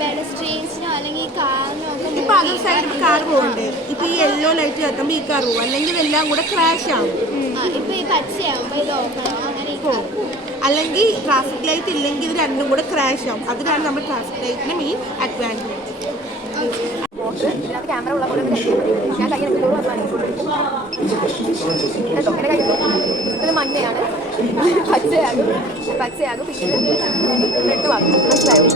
പെഡസ്ട്രിയൻസിനോ അല്ലെങ്കിൽ കാറിനോ ഒക്കെ ഇപ്പൊ അതർ സൈഡ് കാർ പോകണ്ടേ? ഇപ്പൊ ഈ യെല്ലോ ലൈറ്റ് കത്തുമ്പോ ഈ കാർ പോകും, അല്ലെങ്കിൽ ഇതെല്ലാം കൂടെ ക്രാഷ് ആവും. ഇപ്പൊ ഈ പച്ചയാകുമ്പോ ഇത് ഓപ്പണാവും, അങ്ങനെ അല്ലെങ്കിൽ ട്രാഫിക് ലൈറ്റ് ഇല്ലെങ്കിൽ ഇത് രണ്ടും കൂടെ ക്രാഷ് ആവും. അതിനാണ് നമ്മൾ ട്രാഫിക് ലൈറ്റിന് മെയിൻ അഡ്വാൻറ്റേജ്. ക്യാമറ ഉള്ള പോലെ ഞാൻ കയ്യിൽ ഇത് മഞ്ഞയാണ്, പച്ചയാകും പിന്നെ റെഡ് വാങ്ങും. മനസ്സിലായോ?